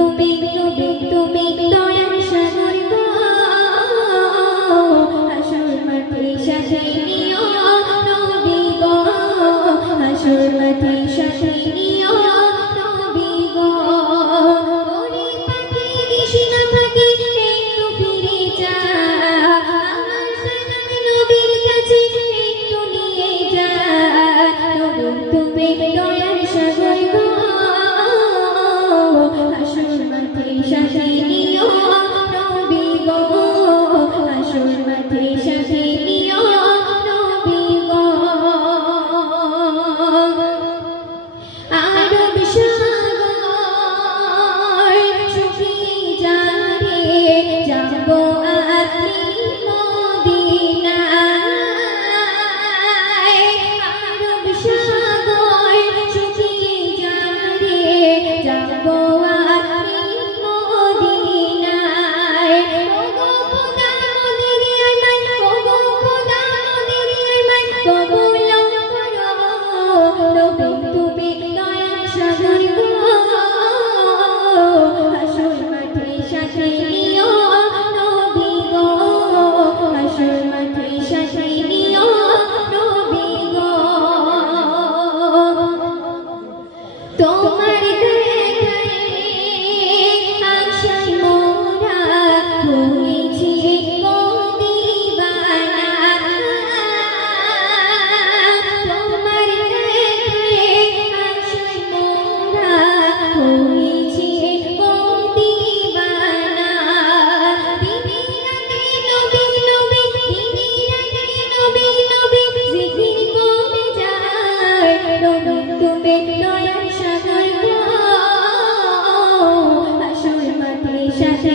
তুমি তুমি দয়ার সাগর গো হাসর মাঠে সাথে নিও নবী গো হাসর মাঠে সাথে নিও নবী গো ওরে পাখি দিশি না থাকি একটু ফিরে যা আমার সালাম নবীর কাছে একটু নিয়ে যা নবী তুমি দয়ার সাগর গো হাসর মাঠে সাথে নিও নবী গো হাসর মাঠে সাথে নিও নবী গো আরব সাগর শুকিয়ে যাবে যাবো আমি মদিনায় আরব সাগর শুকিয়ে যাবে যাবো আমি মদিনায় ওগো খোদা মোদের আরমান ওগো খোদা মোদের আরমান কবুল করো নবী তুমি দয়ার সাগর গো হাসর মাঠে সাথে নিও নবী গো হাসর মাঠে সাথে নিও নবী গো তোমার দেখায় আশায় মোরা হয়েছি গো দিবানা তোমার দেখায় আশায় মোরা হয়েছি গো দিবানা দিনে রাতে নবী নবী দিনে রাতে নবী নবী জিকির করে যায় নবী তুমি দয়ার সাগর গো হাসর মাঠে সাথে